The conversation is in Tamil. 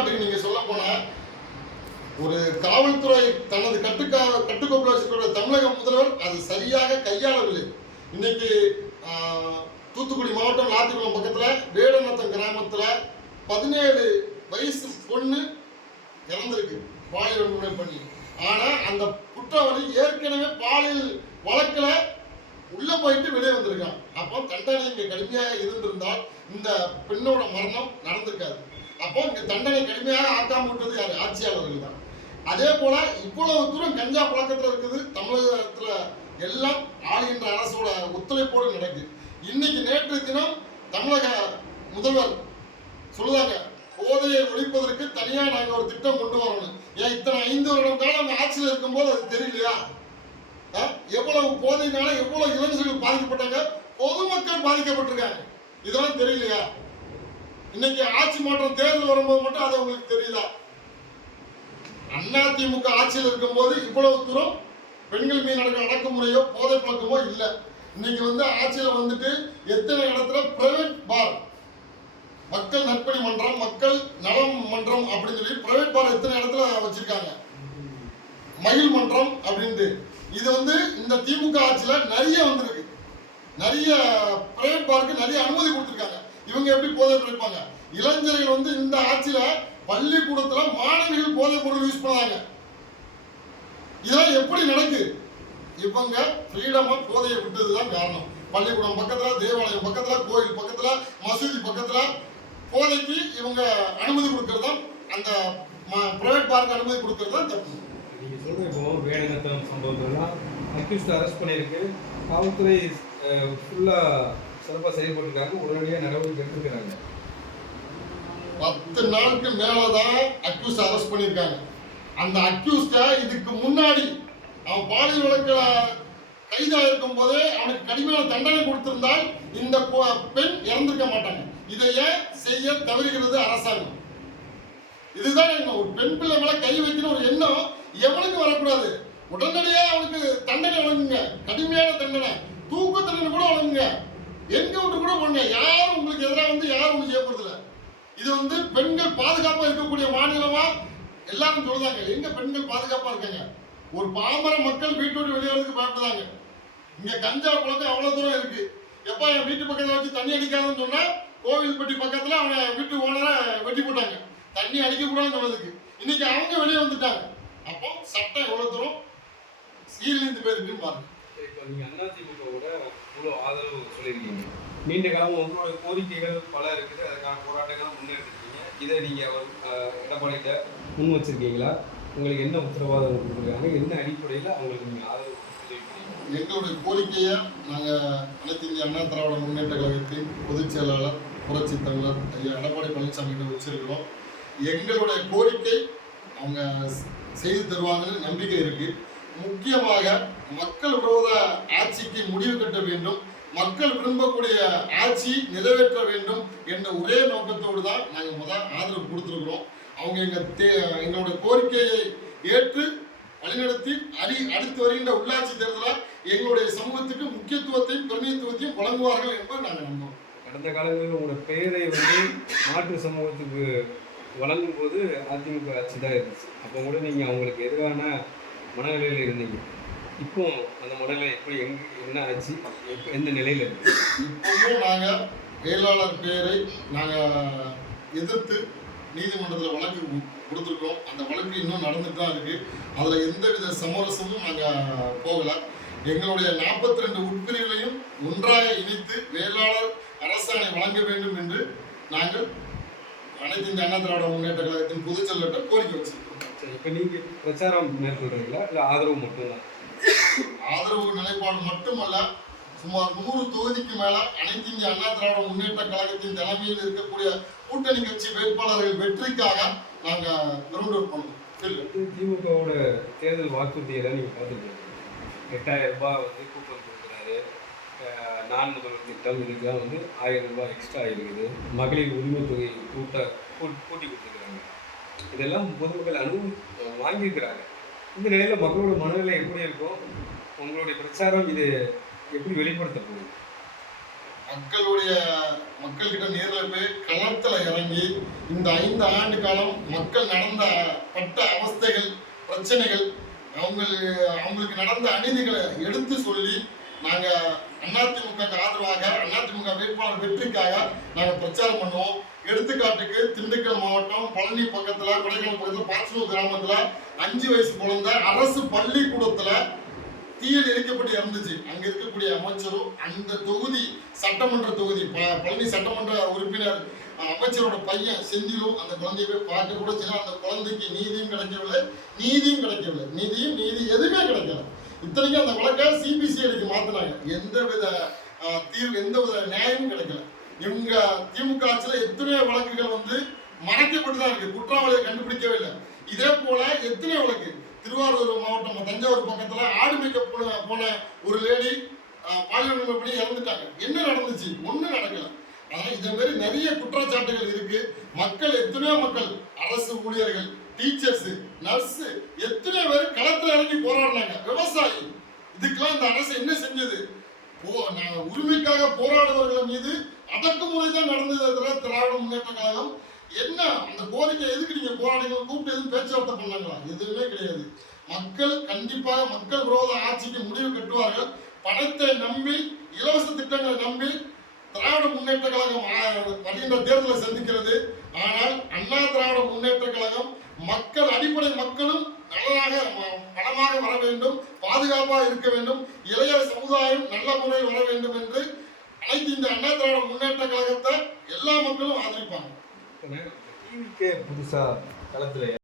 எடுத்துக்காட்டுக்கு நீங்க சொல்ல போனா ஒரு காவல்துறை தனது கட்டுக்கோப்பில் வச்சிருக்கிற தமிழக முதல்வர் அது சரியாக கையாளவில்லை. இன்னைக்கு தூத்துக்குடி மாவட்டம் லாத்திக்குளம் பக்கத்துல வேடநத்தம் கிராமத்துல 17 வயசு பொண்ணு இறந்திருக்கு பாலியல் வன்முறை பண்ணி. ஆனா அந்த குற்றவாளி ஏற்கனவே பாலியல் வழக்குல உள்ள போயிட்டு வெளியே வந்திருக்கான். அப்போ தண்டனை இங்க கடுமையாக இருந்திருந்தால் இந்த பெண்ணோட மரணம் நடந்திருக்காது. அப்போ இங்க தண்டனை கடுமையாக ஆக்காம விட்டது யாரு? ஆட்சியாளர்கள் தான். அதே போல இவ்வளவு தூரம் கஞ்சா பழக்கத்துல இருக்குது தமிழகத்துல, எல்லாம் ஆளுகின்ற அரசோட ஒத்துழைப்போடு நடக்குது. இன்னைக்கு நேற்று தினம் தமிழக முதல்வர் சொல்லுதாங்க, போதையை ஒழிப்பதற்கு தனியா நாங்க ஒரு திட்டம் கொண்டு வரணும். ஏன் இத்தனை 5 வருடம் காலம் அந்த ஆட்சியில் இருக்கும்போது அது தெரியலையா? எவ்வளவு போதையினால எவ்வளவு இளைஞர்கள் பாதிக்கப்பட்டாங்க, பொதுமக்கள் பாதிக்கப்பட்டிருக்காங்க, இதெல்லாம் தெரியலையா? இன்னைக்கு ஆட்சி மாற்றம் தேர்தல் வரும்போது மட்டும் அது உங்களுக்கு தெரியுதா? அதிமுக ஆட்சியில் இருக்கும்போது இவ்வளவு தூரம் பெண்கள் மீது நடக்கிற அடக்குமுறையோ போதை பழக்கமோ இல்லை. இன்னைக்கு ஆட்சியில் வந்துட்டு எத்தனை இடத்துல பிரைவேட் பார், மக்கள் நற்பணி மன்றம், மக்கள் நலம் மன்றம் அப்படின்னு சொல்லி பிரைவேட் பார் எத்தனை இடத்துல வச்சிருக்காங்க, மகிழ் மன்றம் அப்படின்ட்டு. இது இந்த திமுக ஆட்சியில நிறைய வந்திருக்கு. நிறைய பிரைவேட் பாருக்கு நிறைய அனுமதி கொடுத்துருக்காங்க. இவங்க எப்படி போதை குறைப்பாங்க? இளைஞர்கள் இந்த ஆட்சியில பள்ளிக்கூடத்துல மாணவிகள் போதைப் பொருள் யூஸ் பண்ணாங்க. இதெல்லாம் எப்படி நடக்கு? இவங்க ஃப்ரீடமா போதையை விட்டதுதான் காரணம். பள்ளிக்கூடம் பக்கத்துல, தேவாலயம் பக்கத்துல, கோயில் பக்கத்துல, மசூதி பக்கத்துல போதைக்கு இவங்க அனுமதி கொடுக்கறது தான், அந்த பிரைவேட் பார்க்கு அனுமதி கொடுக்கறது தான் தப்பு. நீங்க சொல்ற இப்போ வேடநத்தம் சம்பவங்கள்லாம் அக்யூஸ்ட் அரெஸ்ட் பண்ணியிருக்கு, காவல்துறை ஃபுல்லா சிறப்பாக செயல்பட்டுருக்காங்க, உடனடியாக நடவடிக்கை எடுத்துக்கிறாங்க. 10 நாளுக்கு மேலதான் அக்யூஸ்ட் அரெஸ்ட் பண்ணியிருக்காங்க. அந்த அக்யூஸ்ட இதுக்கு முன்னாடி அவன் பாலியல் வழக்குல கைதாக இருக்கும் போதே அவனுக்கு கடுமையான தண்டனை கொடுத்திருந்தால் இந்த பெண் இறந்திருக்க மாட்டாங்க. இதை ஏன் செய்ய தவறுகிறது அரசாங்கம்? இதுதான் ஒரு பெண் பிள்ளை மேல கை வைக்கணும் ஒரு எண்ணம் எவனுக்கு வரக்கூடாது. உடனடியா அவனுக்கு தண்டனை வழங்குங்க, கடுமையான தண்டனை, தூக்கு தண்டனை கூட வழங்குங்க, எங்க விட்டு கூட போங்க. யாரும் உங்களுக்கு எதிராக யாரும் ஒன்று செய்யப்படுறதில்ல. இது பெண்கள் பாதுகாப்பா இருக்கக்கூடிய மாநிலமா எல்லாரும் சொல்லுதாங்க. எங்க பெண்கள் பாதுகாப்பா இருக்காங்க? ஒரு பாமர மக்கள் வீட்டோடு வெளியேறதுக்கு பயப்படுறாங்க. இங்க கஞ்சா பழக்கம் அவ்வளவு தூரம் இருக்கு. எப்ப என் வீட்டு பக்கத்துல வச்சு தண்ணி அடிக்காதுன்னு சொன்னா கோவில்பட்டி பக்கத்துல அவனை வீட்டு ஓனரை வெட்டி போட்டாங்க, தண்ணி அடிக்க கூடாதுன்னு சொன்னதுக்கு. இன்னைக்கு அவங்க வெளியே வந்துட்டாங்க. அப்போ சட்டம் எவ்வளவு தூரம் சீர்லிருந்து போயிருக்குன்னு பாருங்க. இப்போ நீங்க அதிமுகவோட இவ்வளோ ஆதரவு சொல்லியிருக்கீங்க, நீண்ட காலம் உங்களோட கோரிக்கைகள் பல இருக்குது, அதுக்கான போராட்டங்களும் முன்னெடுத்துருக்கீங்க. இதை நீங்க எடப்பாடிகிட்ட முன் வச்சிருக்கீங்களா? உங்களுக்கு என்ன உத்தரவாதம் கொடுத்துருக்காங்க? என்ன அடிப்படையில் அவங்களுக்கு நீங்கள் ஆதரவு தெரிவிக்கிறீங்க? எங்களுடைய கோரிக்கையை நாங்கள் அனைத்து இந்திய அண்ணா திராவிட முன்னேற்ற கழகத்தின் பொதுச் செயலாளர் புரட்சி தமிழர் ஐயா எடப்பாடி பழனிசாமி கிட்ட வச்சிருக்கிறோம். எங்களுடைய கோரிக்கை அவங்க செய்து தருவாங்கன்னு நம்பிக்கை இருக்கு. முக்கியமாக மக்கள் விரோத ஆட்சிக்கு முடிவு கட்ட வேண்டும், மக்கள் விரும்பக்கூடிய ஆட்சி நிறைவேற்ற வேண்டும் என்ற ஒரே நோக்கத்தோடு தான் நாங்கள் ஆதரவு கொடுத்துருக்கிறோம். அவங்க எங்களுடைய கோரிக்கையை ஏற்று வழிநடத்தி அடுத்து வருகின்ற உள்ளாட்சி தேர்தலில் எங்களுடைய சமூகத்துக்கு முக்கியத்துவத்தையும் பிரதிநிதித்துவத்தையும் வழங்குவார்கள் என்பது நாங்கள் நம்புவோம். கடந்த காலங்களில் உங்களோட பெயரை மாற்று சமூகத்துக்கு வழங்கும் போது அதிமுக ஆட்சி தான் இருந்துச்சு. அப்போ கூட நீங்கள் அவங்களுக்கு எதிரான மனநிலையில் இருந்தீங்க. இப்போ அந்த மனநிலை எப்படி என்ன ஆச்சு, எந்த நிலையில் இருக்கு? இப்போவும் நாங்கள் வேளாளர் பெயரை நாங்கள் எதிர்த்து நீதிமன்றத்தில் வழக்கு கொடுத்துருக்கோம். அந்த வழக்கு இன்னும் நடந்துட்டு தான் இருக்கு. அதில் எந்தவித சமரசமும் நாங்கள் போகலை. எங்களுடைய 42 உட்பிரிவுகளையும் ஒன்றாக இணைத்து வேளாளர் அரசாணை வழங்க வேண்டும் என்று நாங்கள் அனைத்து இந்திய அண்ணா திராவிட முன்னேற்ற கழகத்தின் பொதுச் செயலாளர்கிட்ட கோரிக்கை வச்சிருக்கோம். இப்போ நீங்கள் பிரச்சாரம் மேற்கொள்றீங்களா இல்லை ஆதரவு மட்டும்தான்? ஆதரவு நிலைப்பாடு மட்டுமல்ல, சுமார் 100 தொகுதிக்கு மேல அனைத்து இந்திய அண்ணா திராவிட முன்னேற்ற கழகத்தின் தலைமையில் இருக்கக்கூடிய கூட்டணி கட்சி வேட்பாளர்கள் வெற்றிக்காக நாங்க கிரவுண்ட் பண்ணுவோம். திமுகவோட தேர்தல் வாக்குறுதியெல்லாம் நீங்க பார்த்துருக்கீங்க. 8000 ரூபாய் கூப்பன் கொடுக்குறாரு, நான் முதல்வர் திட்டம், இதுக்கெல்லாம் 1000 ரூபாய் எக்ஸ்ட்ரா இருக்குது, மகளிர் உரிமை தொகை கூட்டி கொடுத்துருக்குறாங்க. இதெல்லாம் பொதுமக்கள் வாங்கியிருக்கிறாங்க. இந்த நிலையில் மக்களோட மனநிலை எப்படி இருக்கும்? உங்களுடைய பிரச்சாரம் இது எப்படி வெளிப்படுத்த போகுது? மக்கள்கிட்ட நேரில் போய் களத்துல இறங்கி இந்த 5 ஆண்டு காலம் மக்கள் நடந்த பட்ட அவஸ்தைகள், பிரச்சனைகள், அவங்களுக்கு நடந்த அநீதிகளை எடுத்து சொல்லி நாங்க அதிமுகவுக்கு ஆதரவாக அதிமுக வேட்பாளர் வெற்றிக்காக நாங்க பிரச்சாரம் பண்ணுவோம். எடுத்துக்காட்டுக்கு திண்டுக்கல் மாவட்டம் பழனி பக்கத்துல, கொடைக்கானல் பக்கத்துல பாச்சலூர் கிராமத்துல 5 வயசு குழந்தை அரசு பள்ளிக்கூடத்துல தீயில் எரிக்கப்பட்டு இறந்துச்சு. அங்க இருக்கக்கூடிய அமைச்சரும் அந்த தொகுதி சட்டமன்ற தொகுதி பழனி சட்டமன்ற உறுப்பினர் அமைச்சரோட பையன் செந்திலும் அந்த குழந்தைய போய் பார்க்க கூட செய்யல. அந்த குழந்தைக்கு நீதியும் கிடைக்கவில்லை, நீதி எதுவுமே கிடைக்கல. இத்தனைக்கும் அந்த வழக்கை சிபிசிஐடிக்கு மாத்தினாங்க. எந்தவித தீர்வு, எந்தவித நியாயமும் கிடைக்கல. இவங்க திமுக ஆட்சியில் எத்தனையோ வழக்குகள் மறைக்கப்பட்டு தான் இருக்கு, குற்றவாளியை கண்டுபிடிக்கவே இல்லை. இதே போல எத்தனையோ வழக்கு திருவாரூர் மாவட்டம் தஞ்சாவூர் பக்கத்துல ஆடு மேய்க்க போன ஒரு லேடி பாலியல் படி இறந்துட்டாங்க. என்ன நடந்துச்சு? ஒன்றும் நடக்கல. ஆனால் இதே மாதிரி நிறைய குற்றச்சாட்டுகள் இருக்கு. எத்தனையோ மக்கள், அரசு ஊழியர்கள், டீச்சர்ஸ், நர்ஸ், எத்தனையோ பேர் களத்துல இறங்கி போராடினாங்க. விவசாயி, இதுக்கெல்லாம் இந்த அரசு என்ன செஞ்சது? உரிமைக்காக போராடுபவர்கள் மீது அடக்குமுறை தான் நடந்தது. திராவிட முன்னேற்ற கழகம் என்ன அந்த கோரிக்கை எதுக்கு நீங்க போராடிகள் கூப்பிட்டு எதுவும் பேச்சுவார்த்தை பண்ணாங்களா? எதுவுமே கிடையாது. மக்கள் கண்டிப்பாக மக்கள் விரோத ஆட்சிக்கு முடிவு கட்டுவார்கள். பணத்தை நம்பி, இலவச திட்டங்களை நம்பி திராவிட முன்னேற்ற கழகம் வருகின்ற தேர்தலை சந்திக்கிறது. ஆனால் அண்ணா திராவிட முன்னேற்ற கழகம் மக்கள், அடிப்படை மக்களும் நல்லதாக பலமாக வர வேண்டும், பாதுகாப்பாக இருக்க வேண்டும், இளைய சமுதாயம் நல்ல முறையில் வர வேண்டும் என்று அனைத்து இந்த அண்ணா திராவிட முன்னேற்ற கழகத்தை எல்லா மக்களும் ஆதரிப்பாங்க. டிவிக்கே புதுசா களத்துல